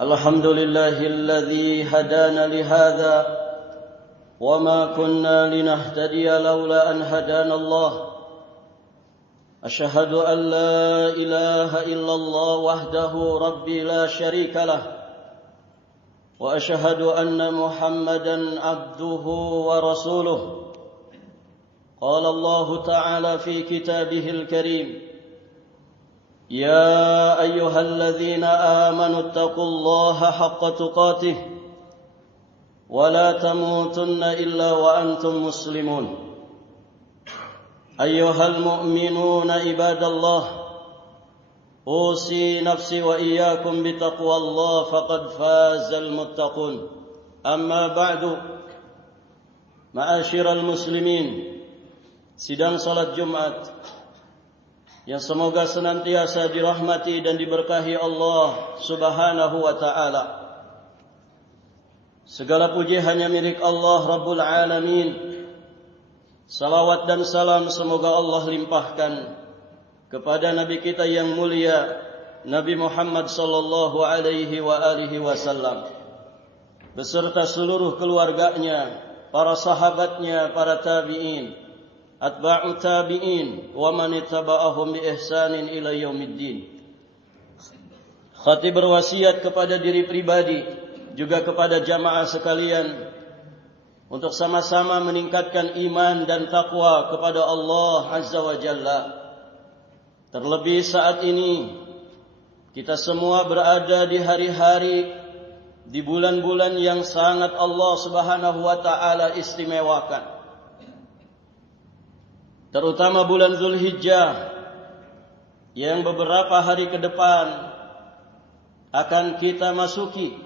الحمد لله الذي هدانا لهذا وما كنا لنهتدي لولا أن هدانا الله أشهد أن لا إله إلا الله وحده ربي لا شريك له وأشهد أن محمدا عبده ورسوله قال الله تعالى في كتابه الكريم يا أيها الذين آمنوا اتقوا الله حق تقاته ولا تموتن إلا وأنتم مسلمون أيها المؤمنون عباد الله أوصي نفسي وإياكم بتقوى الله فقد فاز المتقون أما بعد معاشر المسلمين sidang salat Jumat yang semoga senantiasa dirahmati dan diberkahi Allah Subhanahu wa taala. Segala puji hanya milik Allah Rabbul Alamin. Salawat dan salam semoga Allah limpahkan kepada nabi kita yang mulia Nabi Muhammad sallallahu alaihi wa alihi wasallam beserta seluruh keluarganya, para sahabatnya, para tabi'in, atba'u tabi'in wa man ittaba'ahum bi ihsanin ila yaumiddin. Khatib berwasiat kepada diri pribadi juga kepada jamaah sekalian untuk sama-sama meningkatkan iman dan takwa kepada Allah Azza wa Jalla. Terlebih saat ini kita semua berada di hari-hari, di bulan-bulan yang sangat Allah Subhanahu wa taala istimewakan. Terutama bulan Zulhijjah yang beberapa hari ke depan akan kita masuki,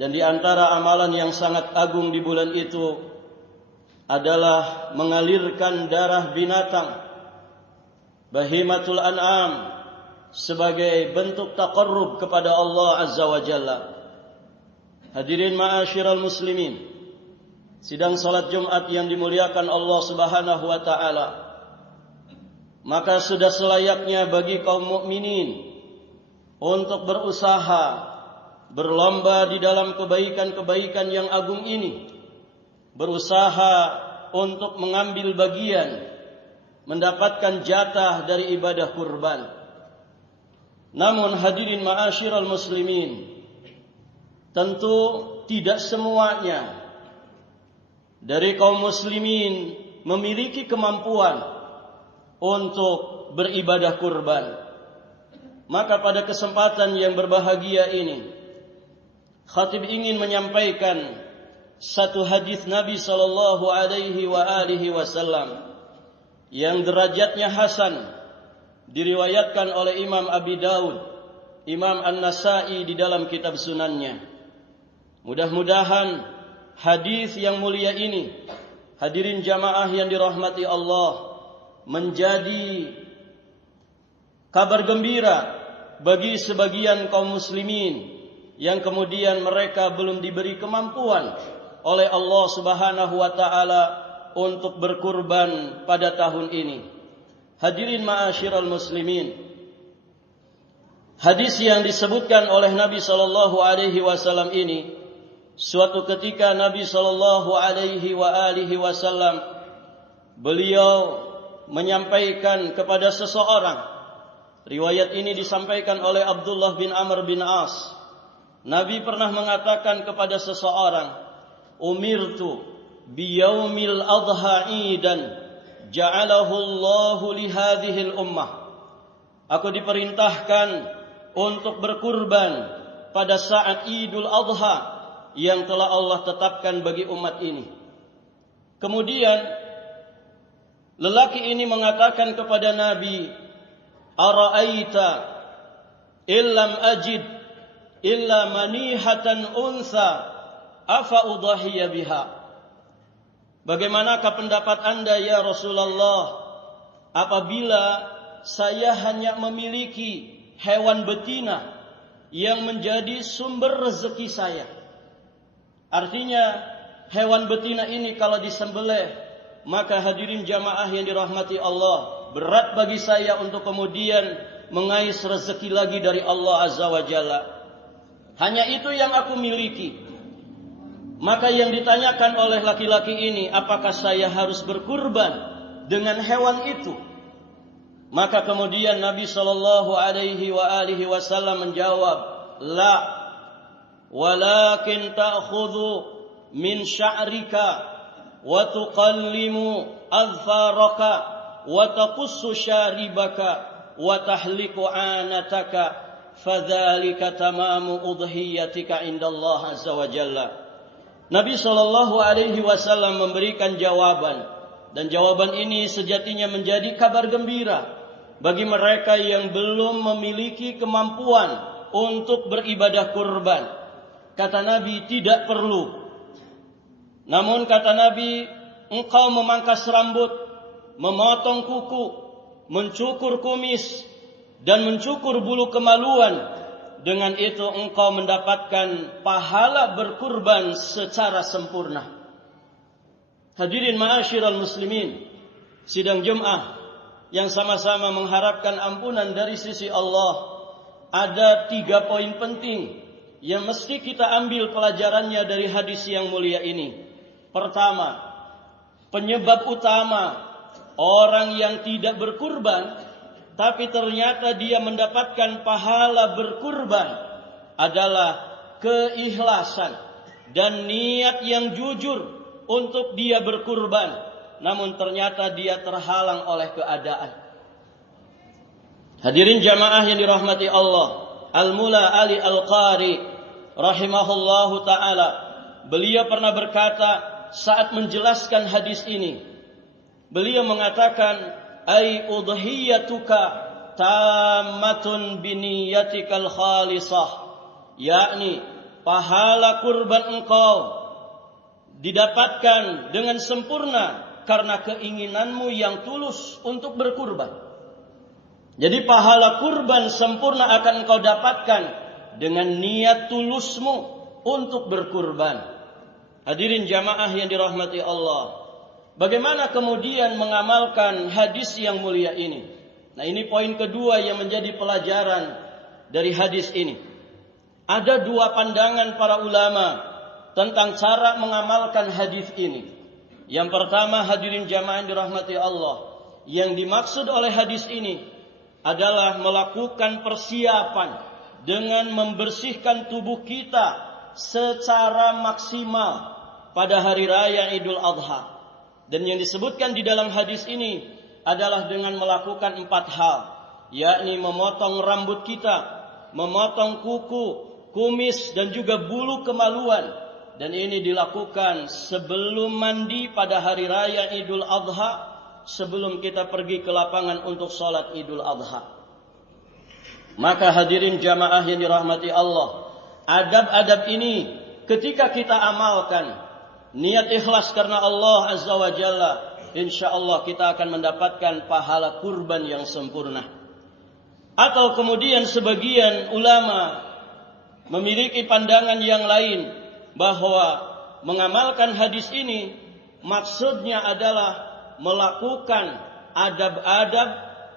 dan di antara amalan yang sangat agung di bulan itu adalah mengalirkan darah binatang bahimatul an'am sebagai bentuk taqarrub kepada Allah Azza wa Jalla. Hadirin ma'asyiral muslimin, sidang salat Jumat yang dimuliakan Allah Subhanahu wa taala, maka sudah selayaknya bagi kaum mukminin untuk berusaha berlomba di dalam kebaikan-kebaikan yang agung ini, berusaha untuk mengambil bagian, mendapatkan jatah dari ibadah kurban. Namun hadirin ma'asyiral muslimin, tentu tidak semuanya dari kaum muslimin memiliki kemampuan untuk beribadah kurban. Maka pada kesempatan yang berbahagia ini, khatib ingin menyampaikan satu hadis Nabi sallallahu alaihi wa alihi wasallam yang derajatnya hasan, diriwayatkan oleh Imam Abi Daud, Imam An-Nasa'i di dalam kitab sunannya. Mudah-mudahan hadis yang mulia ini, hadirin jamaah yang dirahmati Allah, menjadi kabar gembira bagi sebagian kaum muslimin yang kemudian mereka belum diberi kemampuan oleh Allah Subhanahu wa taala untuk berkurban pada tahun ini. Hadirin ma'asyiral muslimin, hadis yang disebutkan oleh Nabi sallallahu alaihi wasallam ini, suatu ketika Nabi sallallahu alaihi wa alihi wasallam beliau menyampaikan kepada seseorang. Riwayat ini disampaikan oleh Abdullah bin Amr bin As. Nabi pernah mengatakan kepada seseorang, "Umirtu biyaumil adha idan ja'alahu Allahu li hadhil ummah." Aku diperintahkan untuk berkurban pada saat Idul Adha yang telah Allah tetapkan bagi umat ini. Kemudian lelaki ini mengatakan kepada Nabi, "Ara'aita illam ajid illa manihatan unsa afa udhiya biha?" Bagaimanakah pendapat Anda ya Rasulullah apabila saya hanya memiliki hewan betina yang menjadi sumber rezeki saya? Artinya hewan betina ini kalau disembelih, maka hadirin jamaah yang dirahmati Allah, berat bagi saya untuk kemudian mengais rezeki lagi dari Allah Azza wa Jalla. Hanya itu yang aku miliki. Maka yang ditanyakan oleh laki-laki ini, apakah saya harus berkurban dengan hewan itu? Maka kemudian Nabi sallallahu alaihi wasallam menjawab, la, walakin ta'khudhu min sya'rika wa tuqallimu adfaraka wa taqussu syaribaka wa tahliku anataka fadzalika tamamu udhiyatika indallah azza wa jalla. Nabi sallallahu alaihi wasallam memberikan jawaban, dan jawaban ini sejatinya menjadi kabar gembira bagi mereka yang belum memiliki kemampuan untuk beribadah kurban. Kata Nabi, tidak perlu. Namun kata Nabi, engkau memangkas rambut, memotong kuku, mencukur kumis, dan mencukur bulu kemaluan. Dengan itu engkau mendapatkan pahala berkurban secara sempurna. Hadirin ma'asyiral muslimin, sidang Jumat yang sama-sama mengharapkan ampunan dari sisi Allah, ada 3 poin penting yang mesti kita ambil pelajarannya dari hadis yang mulia ini. Pertama, penyebab utama orang yang tidak berkurban tapi ternyata dia mendapatkan pahala berkurban adalah keikhlasan dan niat yang jujur untuk dia berkurban, namun ternyata dia terhalang oleh keadaan. Hadirin jamaah yang dirahmati Allah, Al-Mula Ali Al-Qari rahimahullahu ta'ala, beliau pernah berkata saat menjelaskan hadis ini, beliau mengatakan, ay udhiyatuka tammatun biniyatikal khalisah, yakni pahala kurban engkau didapatkan dengan sempurna karena keinginanmu yang tulus untuk berkurban. Jadi pahala kurban sempurna akan engkau dapatkan dengan niat tulusmu untuk berkurban. Hadirin jamaah yang dirahmati Allah, bagaimana kemudian mengamalkan hadis yang mulia ini? Nah, ini poin kedua yang menjadi pelajaran dari hadis ini. Ada 2 pandangan para ulama tentang cara mengamalkan hadis ini. Yang pertama, hadirin jamaah yang dirahmati Allah, yang dimaksud oleh hadis ini adalah melakukan persiapan dengan membersihkan tubuh kita secara maksimal pada hari raya Idul Adha. Dan yang disebutkan di dalam hadis ini adalah dengan melakukan 4 hal, yakni memotong rambut kita, memotong kuku, kumis, dan juga bulu kemaluan. Dan ini dilakukan sebelum mandi pada hari raya Idul Adha, sebelum kita pergi ke lapangan untuk sholat Idul Adha. Maka hadirin jamaah yang dirahmati Allah, adab-adab ini ketika kita amalkan, niat ikhlas karena Allah Azza wa Jalla, insyaallah kita akan mendapatkan pahala kurban yang sempurna. Atau kemudian sebagian ulama memiliki pandangan yang lain, bahwa mengamalkan hadis ini maksudnya adalah melakukan adab-adab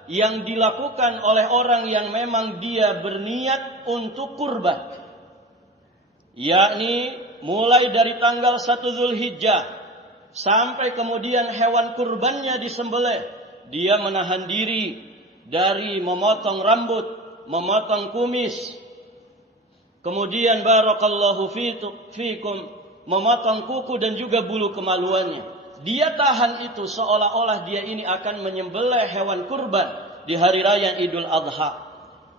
yang dilakukan oleh orang yang memang dia berniat untuk kurban, yakni mulai dari tanggal 1 Zulhijjah sampai kemudian hewan kurbannya disembelih, dia menahan diri dari memotong rambut, memotong kumis, kemudian barakallahu fikum, memotong kuku dan juga bulu kemaluannya. Dia tahan itu seolah-olah dia ini akan menyembelih hewan kurban di hari raya Idul Adha.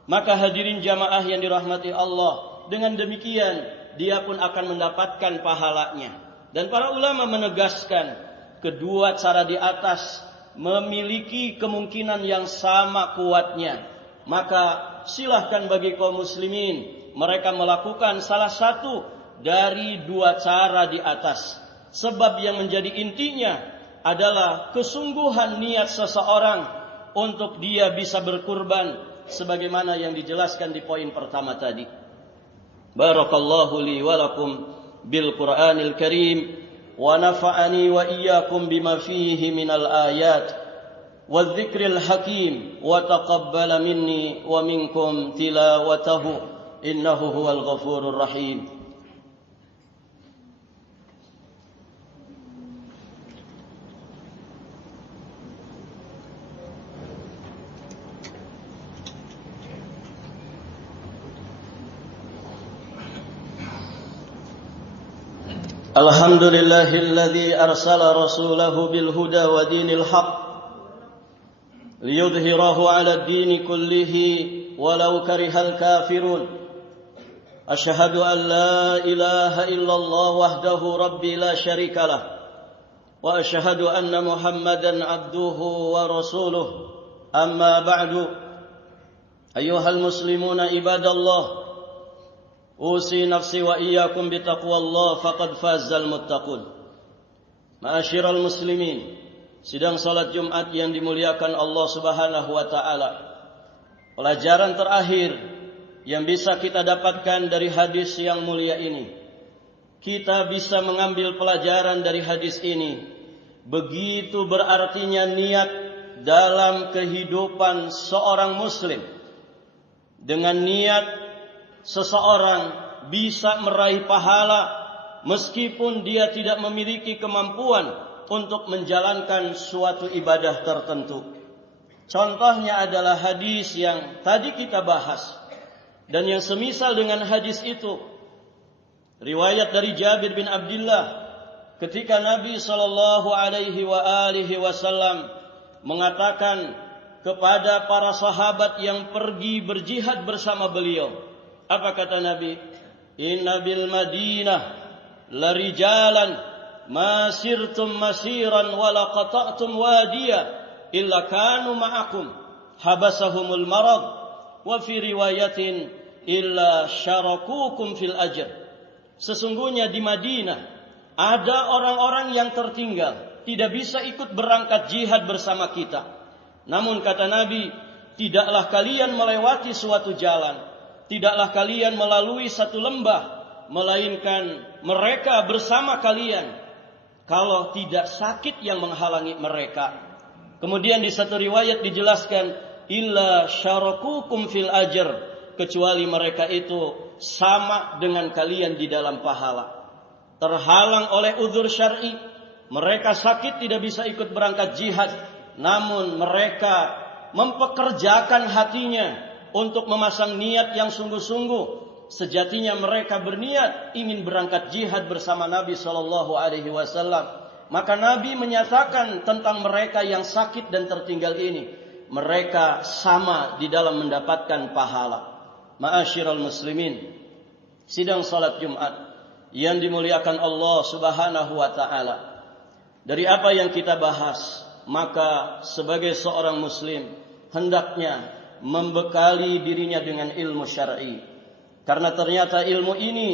Maka hadirin jamaah yang dirahmati Allah, dengan demikian dia pun akan mendapatkan pahalanya. Dan para ulama menegaskan, kedua cara di atas memiliki kemungkinan yang sama kuatnya. Maka silahkan bagi kaum muslimin, mereka melakukan salah satu dari 2 cara di atas. Sebab yang menjadi intinya adalah kesungguhan niat seseorang untuk dia bisa berkurban, sebagaimana yang dijelaskan di poin pertama tadi. Barakallahu li wa lakum bil Qur'anil Karim wa nafa'ani wa iyyakum bima fihi minal ayat والذكر الحكيم وتقبل مني ومنكم تلاوته إنه هو الغفور الرحيم. الحمد لله الذي أرسل رسوله بالهدى ودين الحق ليظهره على الدين كله ولو كره الكافرون. أشهد أن لا إله إلا الله وحده ربي لا شريك له وأشهد أن محمدا عبده ورسوله. أما بعد أيها المسلمون عباد الله أوصي نفسي وإياكم بتقوى الله فقد فاز المتقون. Ma'asyiral muslimin, sidang salat Jumat yang dimuliakan Allah Subhanahu wa taala. Pelajaran terakhir yang bisa kita dapatkan dari hadis yang mulia ini. Kita bisa mengambil pelajaran dari hadis ini. Begitu berartinya niat dalam kehidupan seorang muslim. Dengan niat seseorang bisa meraih pahala meskipun dia tidak memiliki kemampuan untuk menjalankan suatu ibadah tertentu. Contohnya adalah hadis yang tadi kita bahas dan yang semisal dengan hadis itu. Riwayat dari Jabir bin Abdullah ketika Nabi SAW mengatakan kepada para sahabat yang pergi berjihad bersama beliau. Apa kata Nabi? Inna bil Madinah la rijalan ma sirtum masiran wa la qata'tum wadiya illa kanu ma'akum habasahumul marad wa fi riwayatin illa syarakukum fil ajr. Sesungguhnya di Madinah ada orang-orang yang tertinggal, tidak bisa ikut berangkat jihad bersama kita. Namun kata Nabi, tidaklah kalian melewati suatu jalan, tidaklah kalian melalui satu lembah, melainkan mereka bersama kalian kalau tidak sakit yang menghalangi mereka. Kemudian di satu riwayat dijelaskan illa syarakukum fil ajr, kecuali mereka itu sama dengan kalian di dalam pahala. Terhalang oleh uzur syar'i, mereka sakit tidak bisa ikut berangkat jihad, namun mereka mempekerjakan hatinya untuk memasang niat yang sungguh-sungguh. Sejatinya mereka berniat ingin berangkat jihad bersama Nabi SAW. Maka Nabi menyatakan tentang mereka yang sakit dan tertinggal ini, mereka sama di dalam mendapatkan pahala. Ma'asyiral muslimin, sidang salat Jumat yang dimuliakan Allah Subhanahu wa taala. Dari apa yang kita bahas, maka sebagai seorang muslim hendaknya membekali dirinya dengan ilmu syar'i. Karena ternyata ilmu ini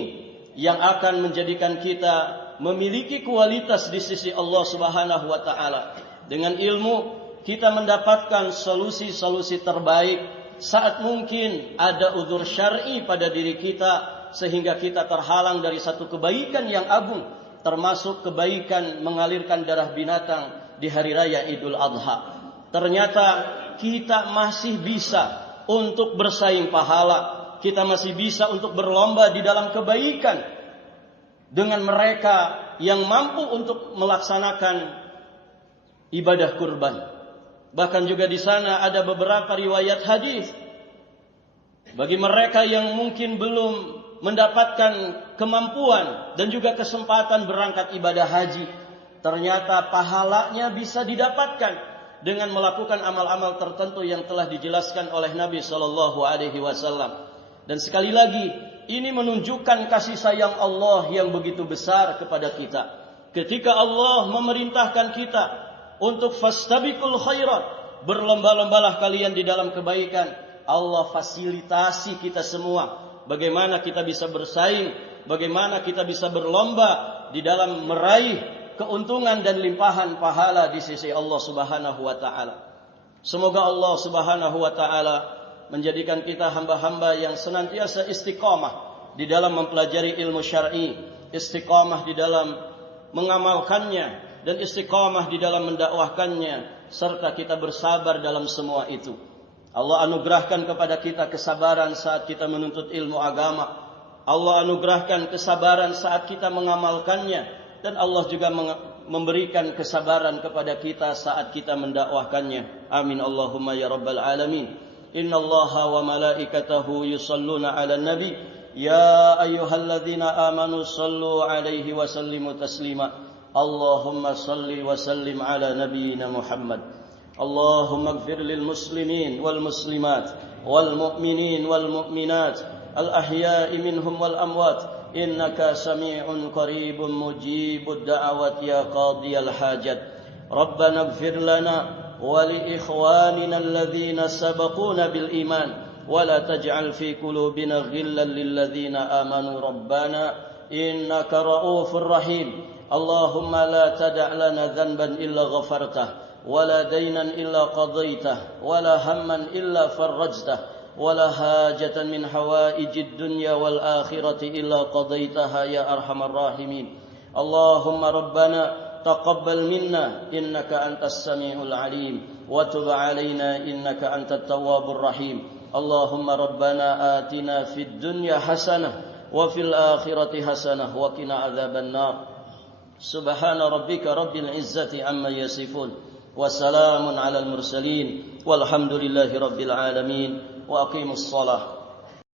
yang akan menjadikan kita memiliki kualitas di sisi Allah Subhanahu wa taala. Dengan ilmu kita mendapatkan solusi-solusi terbaik saat mungkin ada uzur syar'i pada diri kita sehingga kita terhalang dari satu kebaikan yang agung, termasuk kebaikan mengalirkan darah binatang di hari raya Idul Adha. Ternyata kita masih bisa untuk bersaing pahala, kita masih bisa untuk berlomba di dalam kebaikan dengan mereka yang mampu untuk melaksanakan ibadah kurban. Bahkan juga di sana ada beberapa riwayat hadis bagi mereka yang mungkin belum mendapatkan kemampuan dan juga kesempatan berangkat ibadah haji, ternyata pahalanya bisa didapatkan dengan melakukan amal-amal tertentu yang telah dijelaskan oleh Nabi SAW. Dan sekali lagi, ini menunjukkan kasih sayang Allah yang begitu besar kepada kita. Ketika Allah memerintahkan kita untuk fastabiqul khairat, berlomba-lombalah kalian di dalam kebaikan, Allah fasilitasi kita semua. Bagaimana kita bisa bersaing, bagaimana kita bisa berlomba di dalam meraih keuntungan dan limpahan pahala di sisi Allah Subhanahu wa taala. Semoga Allah Subhanahu wa taala menjadikan kita hamba-hamba yang senantiasa istiqamah di dalam mempelajari ilmu syar'i, istiqamah di dalam mengamalkannya dan istiqamah di dalam mendakwahkannya, serta kita bersabar dalam semua itu. Allah anugerahkan kepada kita kesabaran saat kita menuntut ilmu agama. Allah anugerahkan kesabaran saat kita mengamalkannya, dan Allah juga memberikan kesabaran kepada kita saat kita mendakwahkannya. Amin Allahumma ya rabbal alamin. Innallaha wa malaikatahu yusalluna 'alan nabi ya ayyuhalladzina amanu sallu 'alaihi wa sallimu taslima. Allahumma salli wa sallim 'ala nabiyyina Muhammad. Allahumma ighfir lil muslimin wal muslimat wal mu'minin wal mu'minat al ahya'i minhum wal amwat innaka sami'un qaribun mujibud da'awat ya qadiyal hajat. Rabbana ighfir lana wa li ikhwanina alladhina sabaquna bil iman wa la taj'al fi qulubina ghillan lil ladzina amanu rabbana innaka ra'ufur rahim. Allahumma la tada' lana dhanban illa ghafartah ولا دينا إلا قضيته ولا هما إلا فرجته ولا حاجة من حوائج الدنيا والآخرة إلا قضيتها يا أرحم الراحمين. اللهم ربنا تقبل منا إنك أنت السميع العليم وتب علينا إنك أنت التواب الرحيم. اللهم ربنا آتنا في الدنيا حسنة وفي الآخرة حسنة وقنا عذاب النار. سبحان ربك رب العزة عما يصفون وسلام على المرسلين والحمد لله رب العالمين وأقيموا الصلاة.